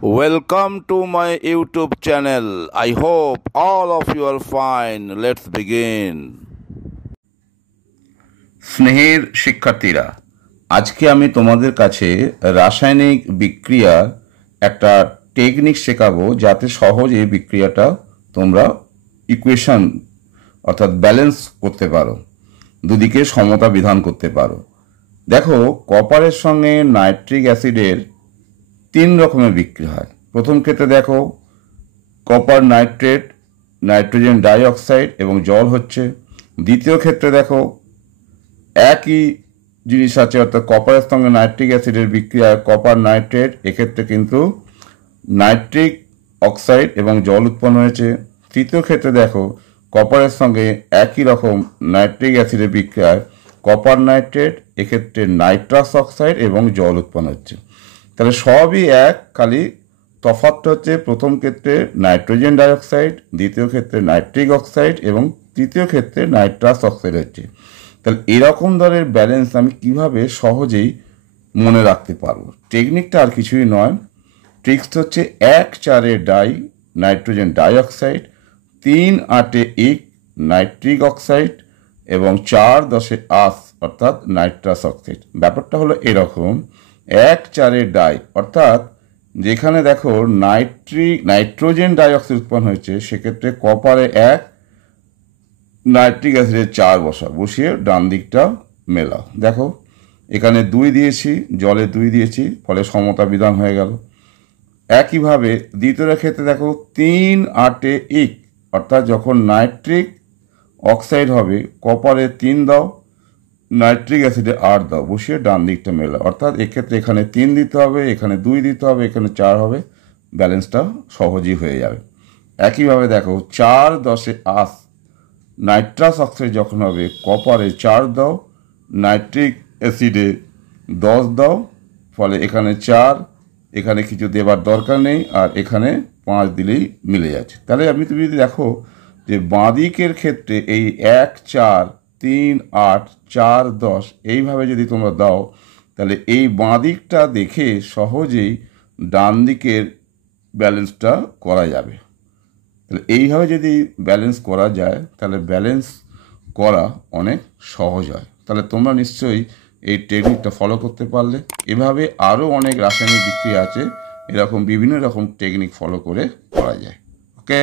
Welcome to my YouTube channel. I hope all of you are fine. Let's begin. স্নেহের শিক্ষার্থীরা, আজকে আমি তোমাদের কাছে রাসায়নিক বিক্রিয়ার একটা টেকনিক শেখাবো যাতে সহজে বিক্রিয়াটা তোমরা ইকুয়েশন অর্থাৎ ব্যালেন্স করতে পারো, দুদিকে সমতা বিধান করতে পারো। দেখো, কপারের সঙ্গে নাইট্রিক অ্যাসিডের তিন রকমের বিক্রিয়া হয়। প্রথম ক্ষেত্রে দেখো কপার নাইট্রেট, নাইট্রোজেন ডাইঅক্সাইড এবং জল হচ্ছে। দ্বিতীয় ক্ষেত্রে দেখো একই জিনিস আছে, অর্থাৎ কপারের সঙ্গে নাইট্রিক অ্যাসিডের বিক্রিয়া কপার নাইট্রেট, এক্ষেত্রে কিন্তু নাইট্রিক অক্সাইড এবং জল উৎপন্ন হয়েছে। তৃতীয় ক্ষেত্রে দেখো কপারের সঙ্গে একই রকম নাইট্রিক অ্যাসিডের বিক্রিয়ায় কপার নাইট্রেট, এক্ষেত্রে নাইট্রাস অক্সাইড এবং জল উৎপন্ন হচ্ছে। তাহলে সবই এক, খালি তফাৎটা হচ্ছে প্রথম ক্ষেত্রে নাইট্রোজেন ডাইঅক্সাইড, দ্বিতীয় ক্ষেত্রে নাইট্রিক অক্সাইড এবং তৃতীয় ক্ষেত্রে নাইট্রাস অক্সাইড হচ্ছে। তাহলে এরকম ধরনের ব্যালেন্স আমি কিভাবে সহজেই মনে রাখতে পারবো? টেকনিকটা আর কিছুই নয়, ট্রিক্সটা হচ্ছে 1-4 ডাই নাইট্রোজেন ডাইঅক্সাইড, 3-8 ইক নাইট্রিক অক্সাইড এবং 4-10 আস অর্থাৎ নাইট্রাস অক্সাইড। ব্যাপারটা হলো এরকম, 1-4 ডাই অর্থাৎ যেখানে দেখো নাইট্রোজেন ডাইঅক্সাইড উৎপন্ন হয়েছে, সেক্ষেত্রে কপারে 1, নাইট্রিক অ্যাসিডে 4 বসিয়ে ডান দিকটা মেলাও। দেখো এখানে 2 দিয়েছি, জলে 2 দিয়েছি, ফলে সমতা বিধান হয়ে গেল। একইভাবে দ্বিতীয় ক্ষেত্রে দেখো 3-8 ইক অর্থাৎ যখন নাইট্রিক অক্সাইড হবে কপারে 3 দাও, নাইট্রিক অ্যাসিডে 8 দাও, বসিয়ে ডান দিকটা মেলা। অর্থাৎ এক্ষেত্রে এখানে 3 দিতে হবে, এখানে 2 দিতে হবে, এখানে 4 হবে, ব্যালেন্সটা সহজই হয়ে যাবে। একইভাবে দেখো 4-10 আস নাইট্রাস অক্সাইড যখন হবে কপারে 4 দাও, নাইট্রিক অ্যাসিডে 10 দাও, ফলে এখানে 4, এখানে কিছু দেবার দরকার নেই, আর এখানে 5 দিলেই মিলে যাচ্ছে। তাহলে তুমি যদি দেখো যে বাঁদিকের ক্ষেত্রে এই 1-4, 3-8, 4-10 এইভাবে যদি তোমরা দাও, তাহলে এই বাঁদিকটা দেখে সহজেই ডান দিকের ব্যালেন্সটা করা যাবে। তাহলে এইভাবে যদি ব্যালেন্স করা যায়, তাহলে ব্যালেন্স করা অনেক সহজ হয়। তাহলে তোমরা নিশ্চয়ই এই টেকনিকটা ফলো করতে পারলে। এভাবে আরও অনেক রাসায়নিক বিক্রিয়া আছে, এরকম বিভিন্ন রকম টেকনিক ফলো করে করা যায়। ওকে।